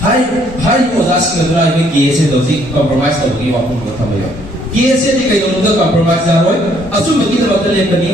hai ojas ke dra ini KSA dosi compromise to bagi waktu buat kami ya. KSA ni kayak orang tu compromise jaroi, asu bagi tu betul yang kini.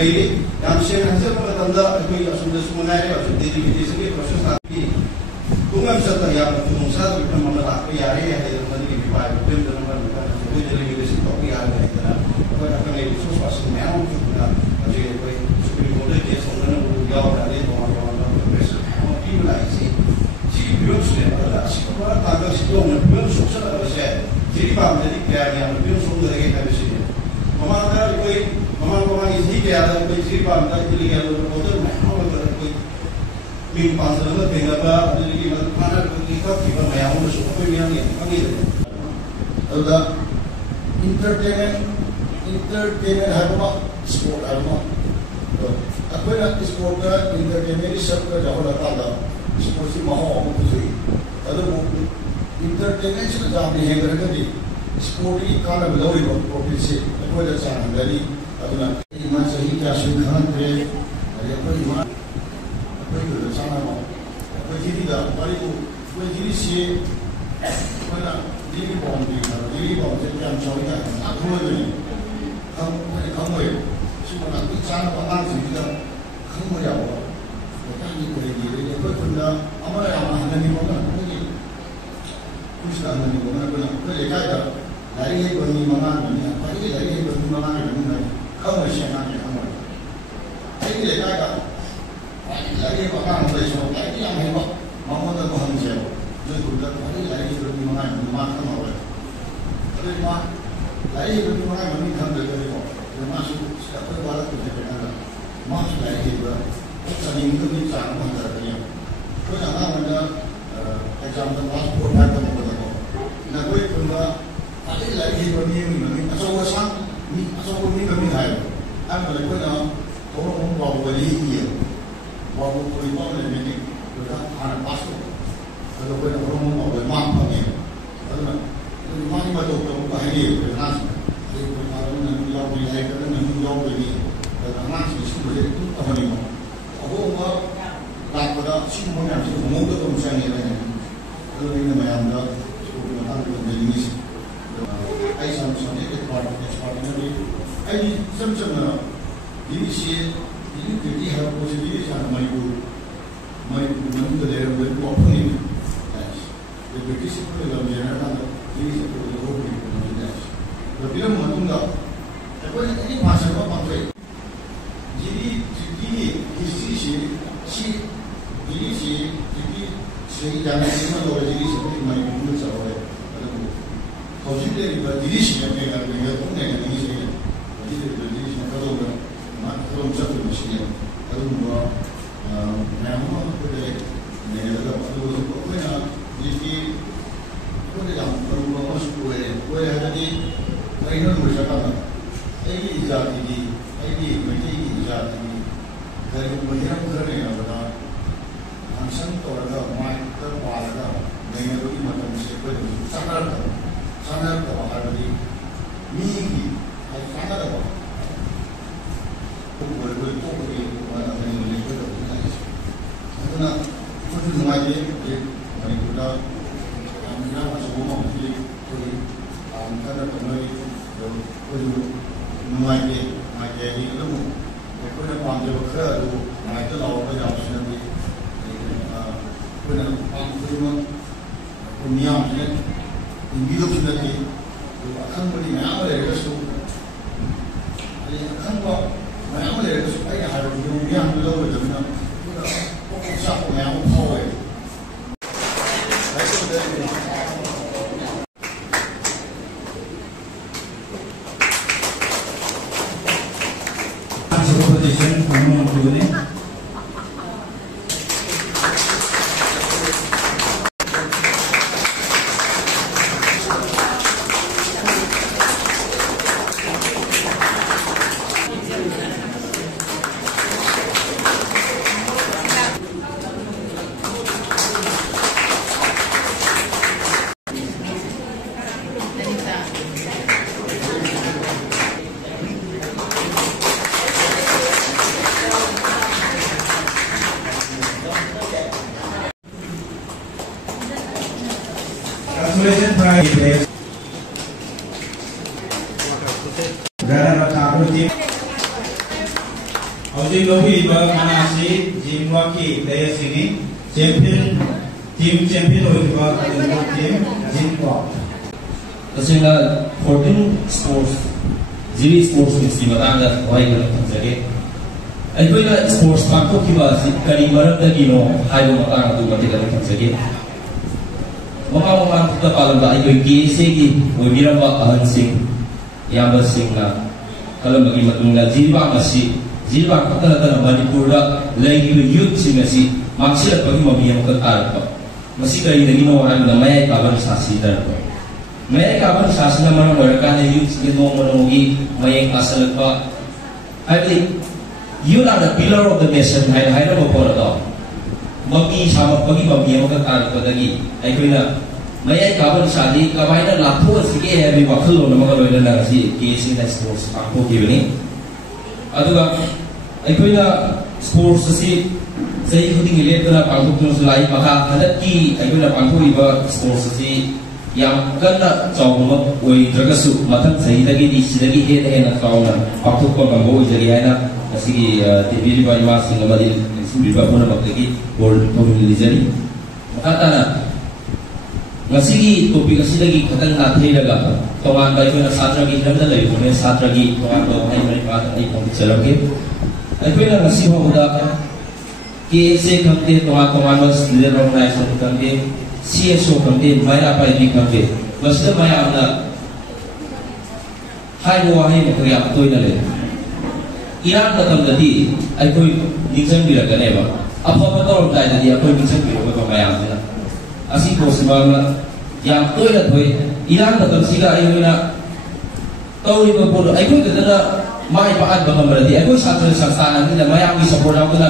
lady, yang saya hasil pada tanda aku sudah semua ni macam diri sendiri proses tapi tunggu bisa terlihat tunggu saya kita menolak PR ya ada yang tadi dipakai belum dalam kan itu jadi kita siapa PR dari sana kalau akan itu sesuatu yang kita jadi aku seperti model dia sebenarnya jauh dari orang-orang terbiasa mungkin lah sih belum sudah ada sekolah tanggal sebelum belum sukses ada saya jadi paham jadi PR yang belum sungguh lagi kami sini mama ada mama isi kayak ada jadi paham tadi jadi kalau model memang ada ming pasal itu dengan apa jadi mana kita kita mayang itu suka yang kami itu ada entertainment apa sport apa apa yang sport ka entertainment सब का जहाँ लगा था sport si mahu apa tu ada entertainment itu jam ni yang berada di sport ini kalau belum ibu profesi apa yang saya dari ada iman sahih kasih kanan ke ada apa iman itu sama mau, jadi dah, baru jadi si mana diri bom jadi yang soalnya aku ni, kamu itu, cuma nak bicara apa sih kita, kamu ya apa, kita ni boleh aku pernah, apa yang ni mana, ni, kuslah ni mana, kita kaya, lari berni mana ni, apa ni lari berni mana ni, kamu siapa ni kamu, ini kaya. lagi bahkan mulai semua lagi yang hebat mahu tak mahu jauh jadi kita lagi berarti mana makan apa jadi mak lagi berarti mana mungkin kan dari kau termasuk siapa barat tu kita ada masuk lagi juga saling itu ni cara mana dia kau jangan ada example passport ada apa tu nak kau pun lagi berarti ni asal kau ni kami hai apa lagi kau orang bawa beli dia bawa beli bawa ni kita anak pastor kalau kita orang mau bermak ni kalau bermak ni betul betul bukan ini benar jadi kalau nanti jauh beli lagi kalau nanti jauh beli kalau nanti semua itu apa ni mau aku mau nak pada semua yang semua itu macam ni lah kalau ini macam dah semua macam tu jadi ni ai sama itu part ni ai sama ini sih ini jadi harus positif sangat Maipu namun dalam bentuk apa ni? Jadi seperti dalam generasi ini seperti orang ini jelas. Tapi dalam matungga, apa ini masa apa pakai? Jadi history jadi jangan semua orang jadi seperti Maipu itu sahaja. Kalau jadi diri siapa yang pun yang ini saya. Jadi diri siapa kalau satu mesin kalau memang boleh negara itu pokoknya jadi boleh yang perlu masuk boleh jadi ini bersama ini zat ini zat ini dari banyak kerana yang berada langsung orang mai terpalak negara ini macam siapa sangat terpalak minggi sangat apa boleh pokoknya orang yang itu karena itu namanya mari kita ambil masuk rumah jadi kada penoi itu namanya ini dulu kita panggil kerja dulu nah itu lawan kerja sendiri kita panggil punya hidup sendiri akan beri nama mereka semua akan buat nama mereka supaya harus yang dulu dengan siapa yang mau position kamu dulu ni Congratulations, Brian. Brother of our team. Hojik lohi ba manasi jimwa ki daya sini champion team champion lohi ba team jimwa. Tasnya 14 sports, Ziri sports mesti matangga wahai kalau terjadi. Aikuina sports pangko kiba si kari maram lagi no hai matangga tu mati kalau terjadi. Maka kita kalau tak ikut KSA ki, wira ba ahan sing, yang bersing na. Kalau bagi matunggal Zirba masih Zirba kata Manipur dah lagi youth si masih maksud bagi mabiyam ketar apa masih kali lagi orang namanya kabar sasi dah apa maya kabar sasi nama mereka ni youth kita menunggu maya asal apa I think you are the pillar of the nation hai nama apa dah bagi sama bagi mabiyam ketar apa lagi aku ina maya kabar sasi kabar ina lapor sikit ya waktu lo nama kalau ina nasi KSA sports aku kini aduga aikuina sports si sei khuding electra pangthok tun sulai maka hadaki aikuina pangthoriba sports si yang kana chawma oi dragasu mathang sei dagi di sidagi he na chawna pangthok ko gambo jari haina asigi tv ba ima singabadi suriba pona bakki gold thori jari makatana ngasigi topik asidagi khatang na theilaga toman ba aikuina satra gi namda lai bune satra gi toman ba ai mari pa ai pong chalage aikuina ngasi hoda KSA kamte toman was leader organization kamte CSO kamte maya pa ini kamte masda maya amna hai wo hai mo kaya toina le iran ta tam dadi aikoi ningsan bi lagane ba apa ba tor dai dadi aikoi ningsan bi ba maya amna asi ko sebab yang toina thoi iran ta tam siga ayoina tauri ba polo aikoi kadana mai paat bangam berarti aku satu saksana ni maya ami support aku na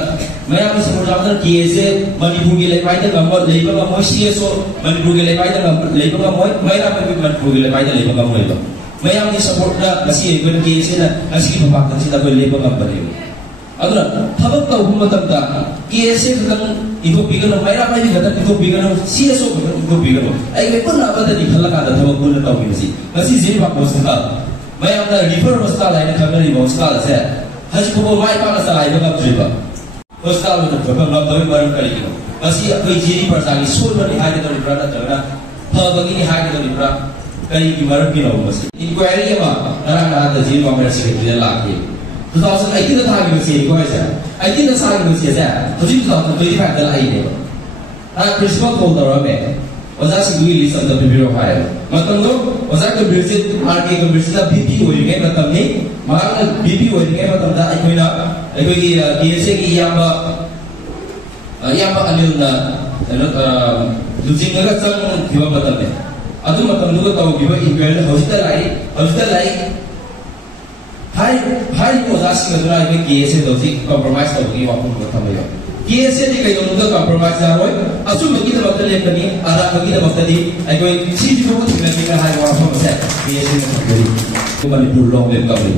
KSA Manipur ke lepai dah gambar lepai gambar CSO Manipur ke lepai dah gambar lepai gambar maya apa Manipur ke lepai dah lepai gambar itu maya ami support dah masih ikut KSA na masih kita pakai kita boleh lepai gambar itu adulah thabak tahu hukum tentang KSA tentang itu pikiran maya apa ini kata itu pikiran CSO itu pikiran ayo pun apa tadi kalau ada thabak pun tahu masih jadi pak bos kita maya amna refer bostal lain kami ni bostal saya haji kubo mai panas lain bangam triba bostal itu bangam tahu baru kali itu masih apa jadi persagi sul ni hai kita berada dalam thabak ini hai kita berada kali gimana kita masih inquiry apa orang ada jadi bangam sekretariat lagi 2018 dah lagi masih inquiry saya 18 dah lagi masih saya haji 2025 dah lagi ni principal folder apa Wazasi dulu list untuk biro file. Macam tu, wazak kebersihan, market kebersihan BP orang macam ni, maka BP orang macam dah ikut KSA ki yang anil na, losing agak sang kiwa macam ni. Atu macam tu tahu kiwa inquiry hospital lain. Hai wazasi kedua ikut KSA tu si compromise tahu kiwa pun macam ni. KSA ni kayu untuk compromise jaroi, asu bagi kita bakal lihat ni, arah bagi kita bakal di, aku ini sih juga kita nak hai orang apa macam KSA ni sendiri, cuma di pulau lembab ni.